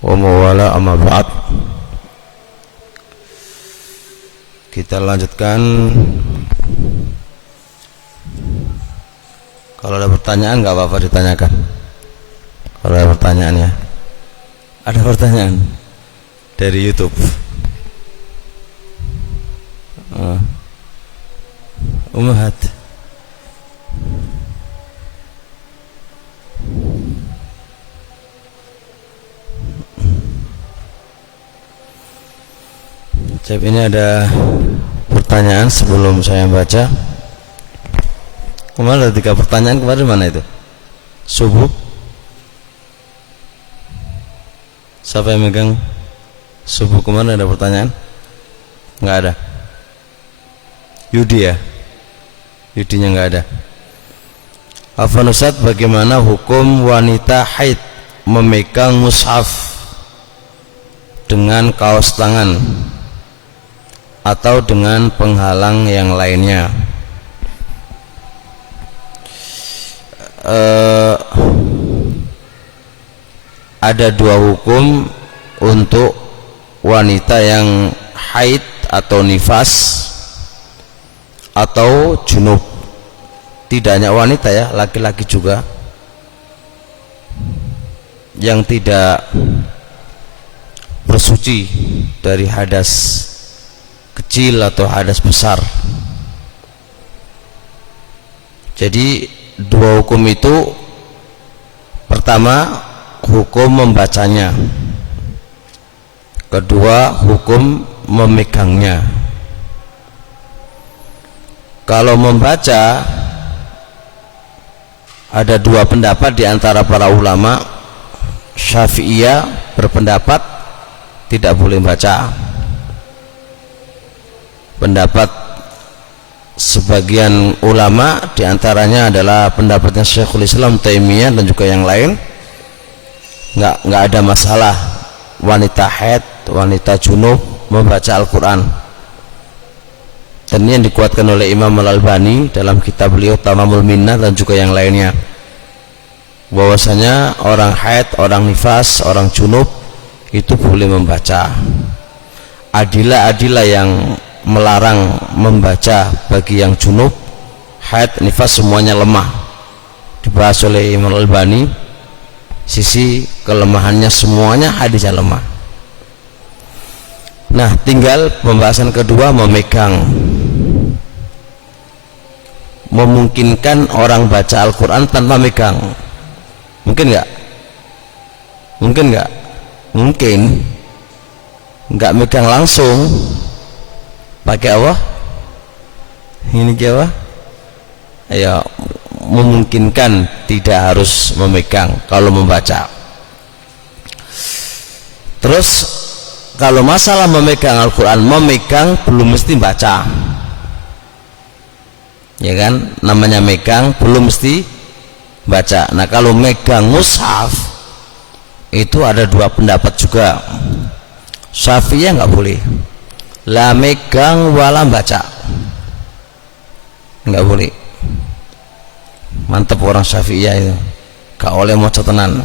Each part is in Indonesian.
wa mawala amma ba'd. Kita lanjutkan. Kalau ada pertanyaan nggak apa-apa ditanyakan. Kalau ada pertanyaan ya. Ada pertanyaan dari YouTube. Umahat. Cep, ini ada pertanyaan sebelum saya baca. Kemarin ada 3 pertanyaan, kemarin mana itu? Subuh. Siapa yang megang subuh kemarin? Ada pertanyaan? Nggak ada. Yudi ya? Yudinya nggak ada. Afwan Ustaz, bagaimana hukum wanita haid memegang mushaf dengan kaos tangan atau dengan penghalang yang lainnya? Ada 2 hukum untuk wanita yang haid atau nifas atau junub. Tidak hanya wanita ya, laki-laki juga yang tidak bersuci dari hadas kecil atau hadas besar. Jadi 2 hukum itu, pertama hukum membacanya, kedua hukum memegangnya. Kalau membaca, ada 2 pendapat di antara para ulama. Syafi'iyah berpendapat tidak boleh baca. Pendapat sebagian ulama diantaranya adalah pendapatnya Syekhul Islam Taimiyah dan juga yang lain, nggak ada masalah wanita haid, wanita junub membaca Al-Quran. Dan ini yang dikuatkan oleh Imam Al-Albani dalam kitab beliau Tamamul Minnah dan juga yang lainnya, bahwasanya orang haid, orang nifas, orang junub itu boleh membaca. Adilah yang melarang membaca bagi yang junub, haid, nifas semuanya lemah, dibahas oleh Imam Al-Albani. Sisi kelemahannya semuanya hadisnya lemah. Nah, tinggal pembahasan kedua, memegang. Memungkinkan orang baca Al-Quran tanpa megang? Mungkin nggak? Mungkin nggak? Mungkin. Nggak megang langsung. Pakai apa? Ini apa? Ya, memungkinkan, tidak harus memegang kalau membaca. Terus kalau masalah memegang Al-Quran, memegang belum mesti baca, ya kan? Namanya megang belum mesti baca. Nah, kalau megang mushaf itu ada 2 pendapat juga. Syafi'iyah nggak boleh, la megang wala baca, nggak boleh. Mantap orang Syafi'iyah itu, gak oleh maca tenan.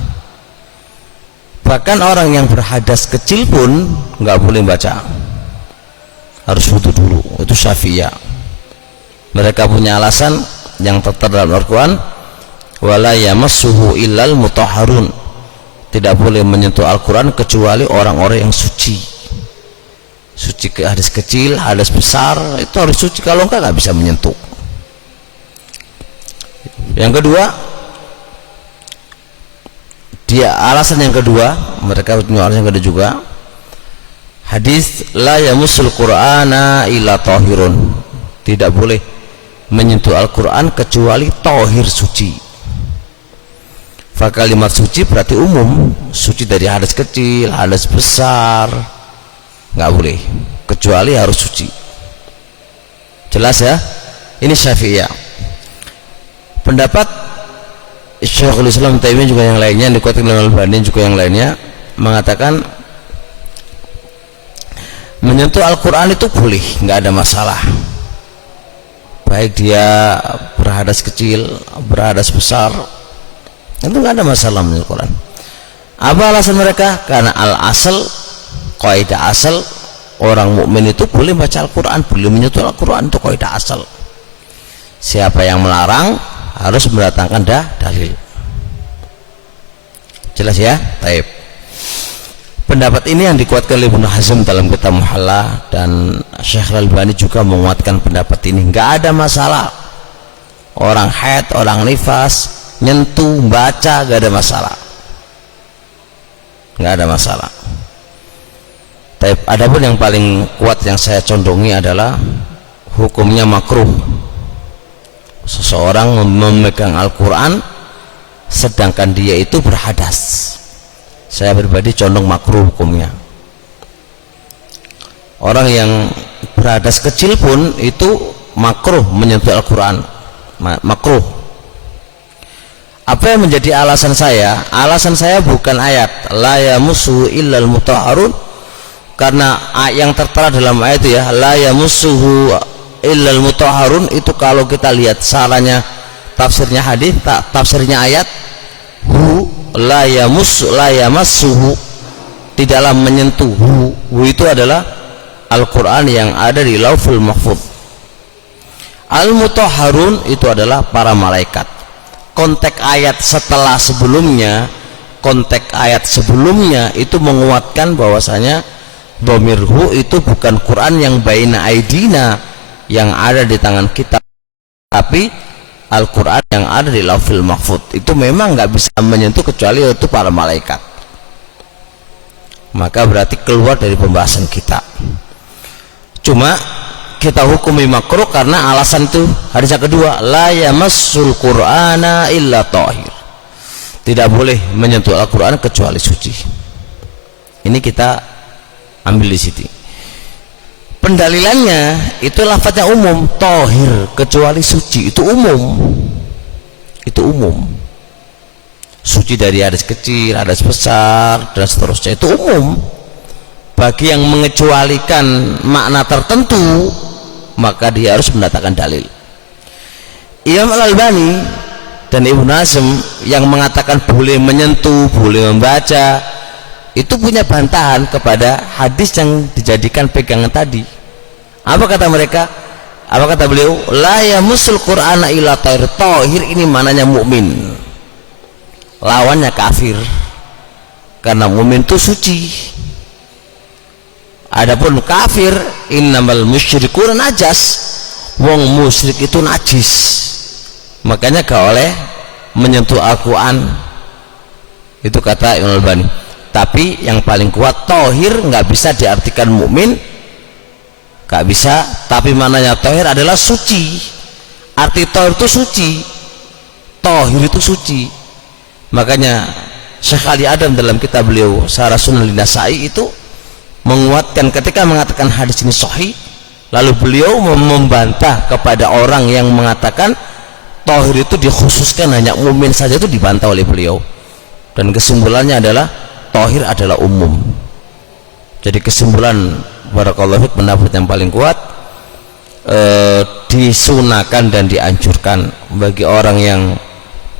Bahkan orang yang berhadas kecil pun nggak boleh baca, harus wudu dulu. Itu Syafi'iyah. Mereka punya alasan yang tertera dalam Al-Quran, wala yamassuhu illal mutahharun, tidak boleh menyentuh Al-Quran kecuali orang-orang yang suci. Suci ke hadas kecil, hadas besar, itu harus suci, kalau enggak nggak bisa menyentuh. Yang kedua, alasan yang kedua, mereka punya alasan yang kedua juga, hadis la yamussul qur'ana illa tahirun, tidak boleh menyentuh Al-Quran kecuali tahir, suci. Kalimat suci berarti umum, suci dari hadas kecil, hadas besar, nggak boleh, kecuali harus suci. Jelas ya? Ini Syafi'iyah. Pendapat Syekhul Islam Taimiyah juga yang lainnya, dikuatkan oleh Al-Albani juga yang lainnya, mengatakan menyentuh Al-Quran itu boleh, nggak ada masalah, baik dia berhadas kecil, berhadas besar, itu nggak ada masalah menyentuh Al-Quran. Apa alasan mereka? Karena al-asal, kaidah asal, orang mukmin itu boleh baca Al-Quran, boleh menyentuh Al-Quran, itu kaidah asal. Siapa yang melarang harus mendatangkan dalil. Jelas ya? Taib. Pendapat ini yang dikuatkan oleh Ibnu Hazm dalam kitab Muhalla, dan Syekh Al-Albani juga menguatkan pendapat ini. Nggak ada masalah orang haid, orang nifas nyentuh, baca, nggak ada masalah, nggak ada masalah. Tapi adapun yang paling kuat yang saya condongi adalah hukumnya makruh. Seseorang memegang Al-Quran sedangkan dia itu berhadas, saya pribadi condong makruh hukumnya. Orang yang berhadas kecil pun itu makruh menyentuh Al-Quran, makruh. Apa yang menjadi alasan saya? Alasan saya bukan ayat la yamussuhu illal mutahharun, karena yang tertera dalam ayat itu ya, la yamussuhu illal mutahharun, itu kalau kita lihat salahnya tafsirnya hadis, tafsirnya ayat, hu la yamassuhu, tidaklah menyentuh, hu itu adalah Al-Quran yang ada di Lauhul Mahfuz. Al-mutahharun itu adalah para malaikat. Konteks ayat setelah sebelumnya, konteks ayat sebelumnya itu menguatkan bahwasanya dhamirhu itu bukan Quran yang baina aidina, yang ada di tangan kita, tapi Al-Quran yang ada di Lauhul Mahfuz. Itu memang nggak bisa menyentuh kecuali itu para malaikat. Maka berarti keluar dari pembahasan kita. Cuma kita hukumi makruh karena alasan itu hadis yang kedua, la yamassul qur'ana illa tahir, tidak boleh menyentuh Al-Quran kecuali suci. Ini kita ambil di sini. Pendalilannya itu lafadznya umum, tahir kecuali suci, itu umum, itu umum. Suci dari hadas kecil, hadas besar, dan seterusnya, itu umum. Bagi yang mengecualikan makna tertentu, maka dia harus mendatangkan dalil. Imam Al-Albani dan Ibnu Hazm yang mengatakan boleh menyentuh, boleh membaca, itu punya bantahan kepada hadis yang dijadikan pegangan tadi. Apa kata mereka? Apa kata beliau? La yamussul qur'ana illa tahir. Tahir ini mananya mukmin, lawannya kafir, karena mukmin itu suci. Adapun kafir, innamal musyrikuna najas, wong musyrik itu najis, makanya gak oleh menyentuh Al-Quran. Itu kata Imam Al-Albani. Tapi yang paling kuat, tahir nggak bisa diartikan mukmin, nggak bisa. Tapi mananya tahir adalah suci. Arti tahir itu suci, tahir itu suci. Makanya Syekh Ali Adam dalam kitab beliau Syarah Sunan An-Nasa'i itu menguatkan ketika mengatakan hadis ini sahih, lalu beliau membantah kepada orang yang mengatakan tahir itu dikhususkan hanya mukmin saja, itu dibantah oleh beliau. Dan kesimpulannya adalah tahir adalah umum. Jadi kesimpulan barakallahu fiik, pendapat yang paling kuat, disunahkan dan dianjurkan bagi orang yang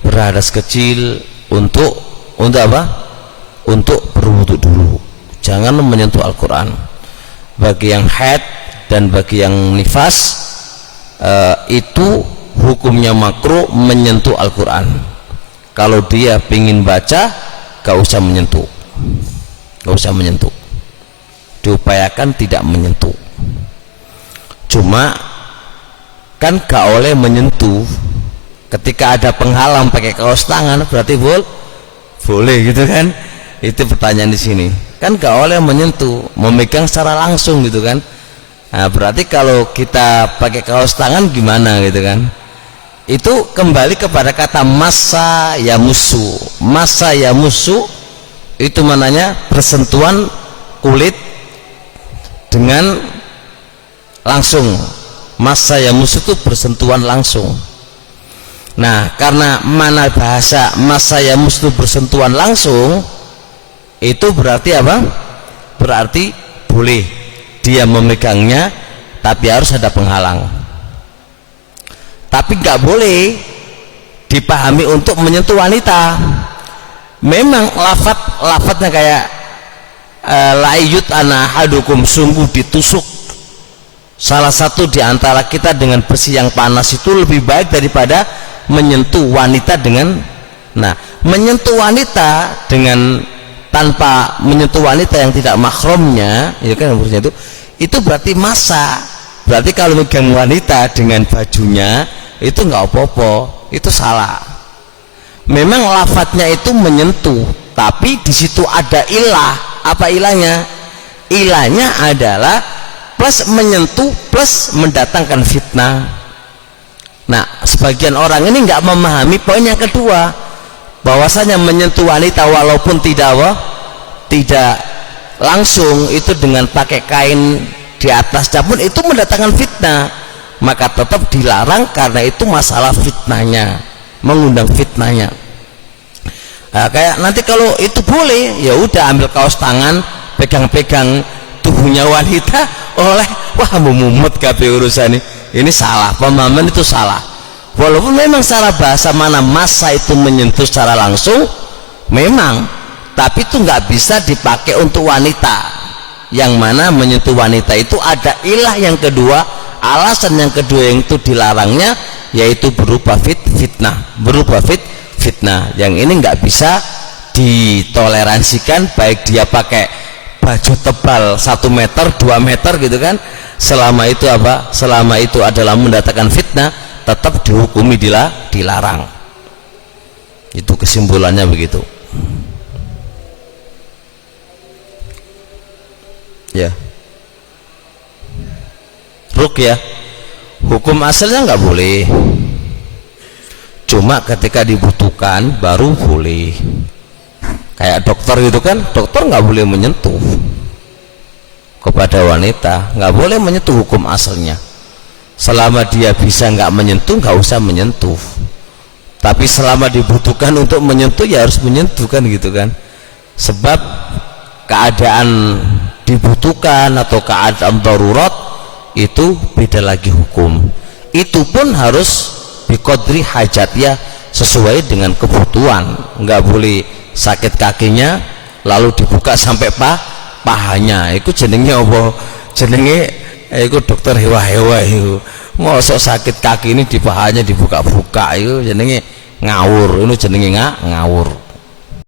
berhadas kecil untuk apa? Untuk berwudu dulu, jangan menyentuh Al-Quran. Bagi yang haid dan bagi yang nifas, itu hukumnya makruh menyentuh Al-Quran. Kalau dia ingin baca, gak usah menyentuh, gak usah menyentuh, diupayakan tidak menyentuh. Cuma kan gak oleh menyentuh ketika ada penghalang pakai kaos tangan, berarti boleh gitu kan? Itu pertanyaan di sini. Kan gak oleh menyentuh, memegang secara langsung gitu kan? Nah, berarti kalau kita pakai kaos tangan gimana gitu kan? Itu kembali kepada kata massa yamussu. Massa yamussu itu mananya bersentuhan kulit dengan langsung. Massa yamussu itu bersentuhan langsung. Nah, karena mana bahasa massa yamussu itu bersentuhan langsung, itu berarti apa? Berarti boleh dia memegangnya, tapi harus ada penghalang. Tapi nggak boleh dipahami untuk menyentuh wanita. memang lafadznya kayak layut anahadukum, sungguh ditusuk salah satu di antara kita dengan besi yang panas itu lebih baik daripada menyentuh wanita dengan, nah menyentuh wanita dengan tanpa menyentuh wanita yang tidak mahramnya, ya kan, itu berarti masa. Berarti kalau megang wanita dengan bajunya itu nggak apa-apa, itu salah. Memang lafadznya itu menyentuh, tapi di situ ada ilah. Apa ilahnya? Ilahnya adalah plus menyentuh plus mendatangkan fitnah. Nah, sebagian orang ini nggak memahami poin yang kedua, bahwasanya menyentuh wanita walaupun tidak langsung itu dengan pakai kain di atasnya pun itu mendatangkan fitnah, maka tetap dilarang karena itu masalah fitnahnya, mengundang fitnahnya. Nah, kayak nanti kalau itu boleh, ya udah ambil kaos tangan, pegang-pegang tubuhnya wanita, wah memumut kabeh urusan ini salah, pemahaman itu salah. Walaupun memang secara bahasa mana masa itu menyentuh secara langsung, memang, tapi itu nggak bisa dipakai untuk wanita, yang mana menyentuh wanita itu ada ilah yang kedua, alasan yang kedua yang itu dilarangnya, yaitu berupa fitnah, fitnah yang ini nggak bisa ditoleransikan, baik dia pakai baju tebal 1 meter 2 meter gitu kan, selama itu selama itu adalah mendatangkan fitnah, tetap dihukumi dilarang. Itu kesimpulannya begitu ya. Ruqyah hukum asalnya nggak boleh, cuma ketika dibutuhkan baru boleh. Kayak dokter gitu kan, dokter nggak boleh menyentuh kepada wanita, nggak boleh menyentuh hukum asalnya. Selama dia bisa nggak menyentuh, nggak usah menyentuh. Tapi selama dibutuhkan untuk menyentuh, ya harus menyentuh kan gitu kan. Sebab keadaan dibutuhkan atau keadaan darurat itu beda lagi hukum. Itu pun harus biqadri hajat, ya sesuai dengan kebutuhan. Nggak boleh sakit kakinya lalu dibuka sampai pahanya, itu jenenge apa? Jenenge itu dokter hewa-hewa itu. Mosok sakit kaki ini di pahanya dibuka-buka, itu jenenge ngawur. Itu jenenge ngawur.